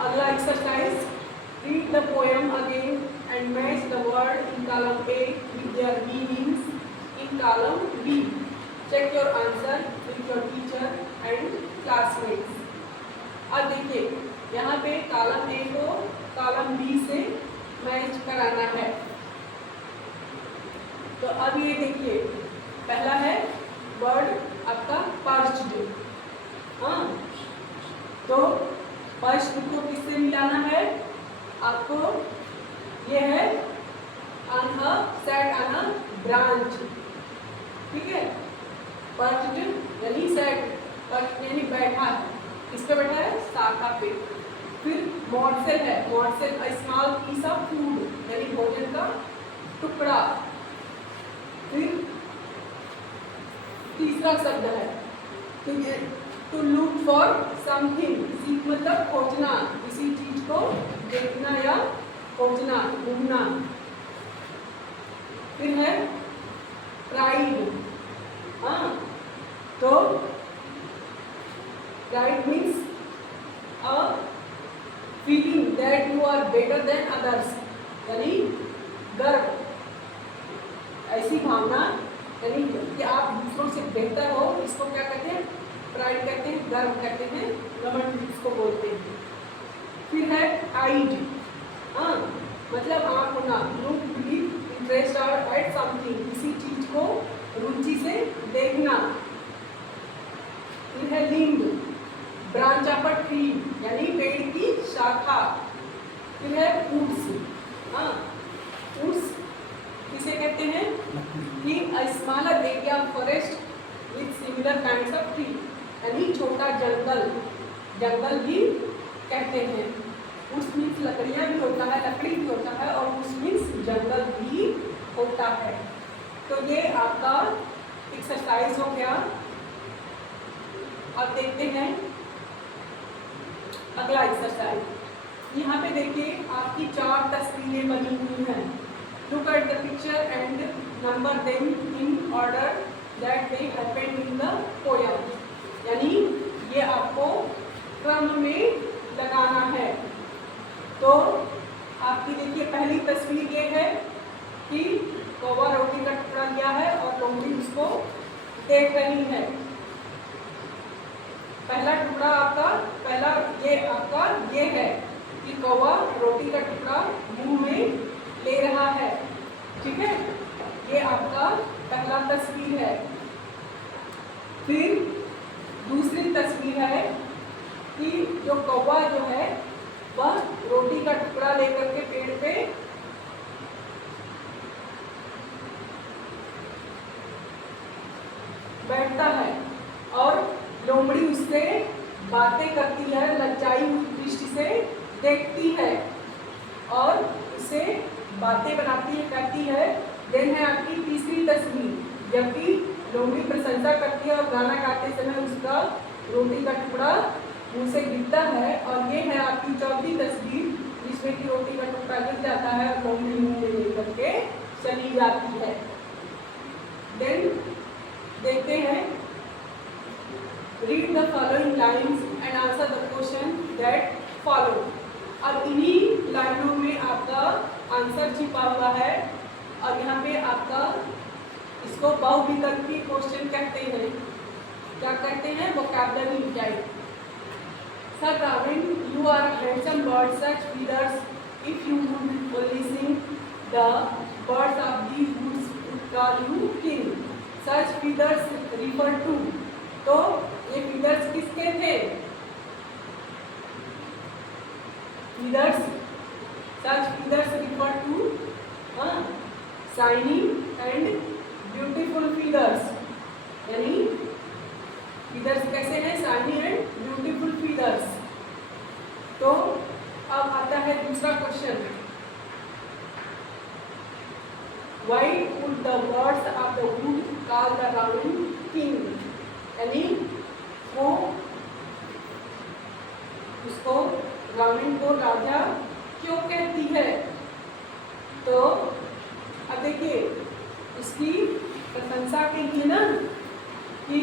अगला exercise, read the poem again and match the word in column A with their meanings in column B. Check your answer with your teacher and classmates. अब देखिए यहाँ पे column A को column B से match कराना है। तो अब ये देखिए, पहला है वर्ड आपका पर्च्ड। हाँ, तो पर्च्ड को किससे मिलाना है आपको? ये है on a set on a branch, ठीक है। पर्च्ड यानी सेट, पर्च्ड यानी बैठा है, किस पे बैठा है? शाखा पे। फिर मॉर्सेल है, morsel a small piece of food यानी भोजन का टुकड़ा। फिर तीसरा शब्द है टू लुक फॉर समथिंग, सीख मतलब खोजना, किसी चीज को देखना या खोजना, ढूंढना। फिर है प्राइड। हाँ, तो pride means a feeling that you are better than others, यानी गर्व, ऐसी भावना यानी कि आप दूसरों से बेहतर हो, इसको क्या कहते हैं? प्राइड कहते हैं, गर्व कहते हैं, घमंड इसको बोलते हैं। फिर है आइड। हाँ, मतलब आँख होना, लुक, बिलीव, इंटरेस्ट और एट समथिंग, किसी चीज को रुचि से देखना। फिर है limb, branch of a tree यानी पेड़ की शाखा। फिर है वुड्स। हाँ, वुड्स किसे कहते हैं? कि a smaller area forest with similar kinds of tree, यानी छोटा जंगल, जंगल भी कहते हैं। वुड्स मीन्स लकड़ियाँ भी होता है, लकड़ी भी होता है, और वुड्स मीन्स जंगल भी होता है। तो ये आपका एक्सरसाइज हो गया। अब देखते हैं अगला एक्सरसाइज। यहाँ पे देखिए आपकी 4 तस्वीरें बनी हुई हैं। Look at the picture and number them in order that they happened in the poem, यानी ये आपको क्रम में लगाना है। तो आपकी देखिए पहली तस्वीर ये है कि कौवा रोटी का टुकड़ा लिया है और लोमड़ी उसको देख रही है। पहला टुकड़ा आपका, पहला ये आपका ये है कि कौवा रोटी का टुकड़ा मुंह में ले रहा है, ठीक है। ये आपका पहला तस्वीर है। फिर दूसरी तस्वीर है कि जो कौवा जो है वह रोटी का टुकड़ा लेकर के पेड़ पे बैठता है और लोमड़ी उससे बातें करती है, लज्जाई हुई दृष्टि से देखती है और उसे बातें बनाती है, करती है। देन है आपकी तीसरी तस्वीर, जबकि लोमड़ी प्रशंसा करती है और गाना गाते समय उसका रोटी का टुकड़ा मुंह से गिरता है। और ये है आपकी चौथी तस्वीर, जिसमें कि रोटी का टुकड़ा गिर जाता है और लोमड़ी मुंह में लेकर के चली जाती है। देन देखते हैं, read the following lines and answer the question that follow. अब इन्हीं लाइनों में आपका आंसर छिपा हुआ है और यहाँ पे आपका इसको बहुविकल्पी क्वेश्चन कहते हैं। क्या कहते हैं? Vocabulary type. Sir Ravin, you are a handsome bird. Such feathers, if you would only sing, the birds of these woods would call you king. Such feathers refer to, तो ये feathers किसके थे? Feathers, such feathers refer to shiny and beautiful feathers, यानी feathers कैसे हैं? shiny and beautiful feathers। तो अब आता है दूसरा question, why would the birds of the wood call the raven king? यानी वो उसको रावण को राजा क्यों कहती है? तो अब देखिए इसकी प्रशंसा के लिए ना कि